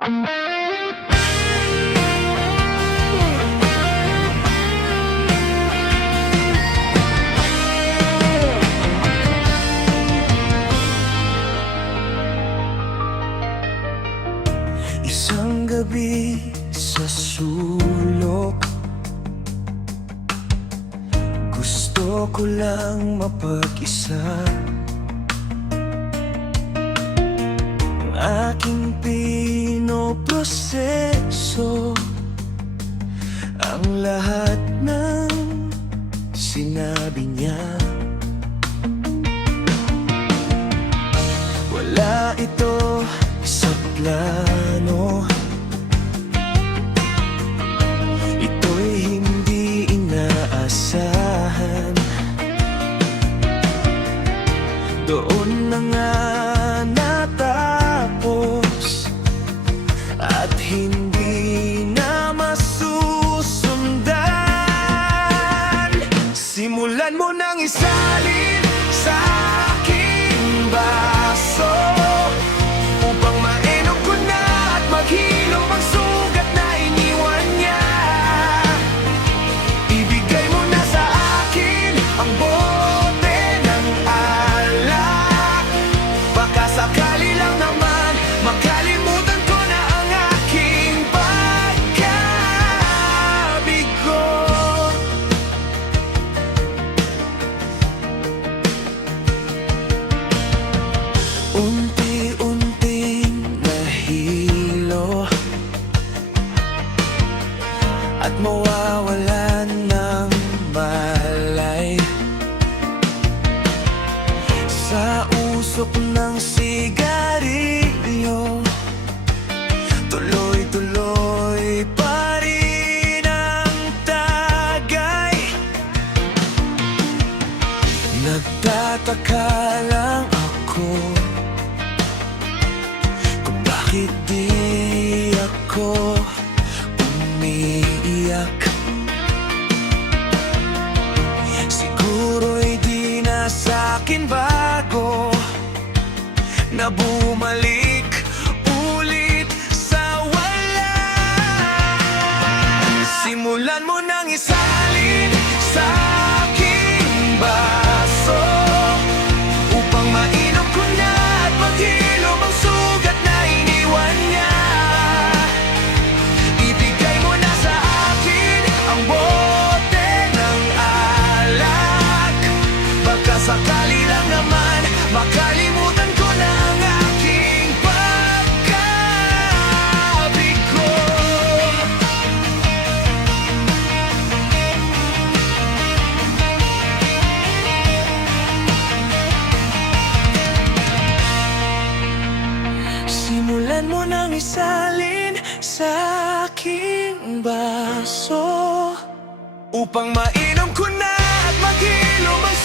Isang gabi sa sulok, gusto ko lang mapag-isa. Ang aking pinoproseso, ang lahat ng sinabi niya. Wala ito sa plano, ito'y hindi inaasahan. Doon na nga natapos at hindi na masusundan. Simulan mo nang isalin sa aking baso upang mainom ko na at maghilom ang sugat na iniwan niya. Ibigay mo na sa akin ang bote ng alak, baka sakali lang naman makalimutan ko na ang aking pagkabigo. Unti-unting nahilo at mawawalan ng malay sa usok ng sigarilyo. Tuloy-tuloy pa rin ang tagay. Nagtataka lang ako kung bakit di ako umiiyak. Siguro'y di na sa'kin bago na bumalik ulit sa wala. Simulan mo nang isalin sa aking baso upang mainom ko na at maghilom ang sugat na iniwan niya. Ibigay mo na sa akin ang bote ng alak, baka sakali lang naman makalimutan ko na ang aking pagkabigo. Simulan mo nang isalin sa aking baso upang mainom ko na at maghilom ang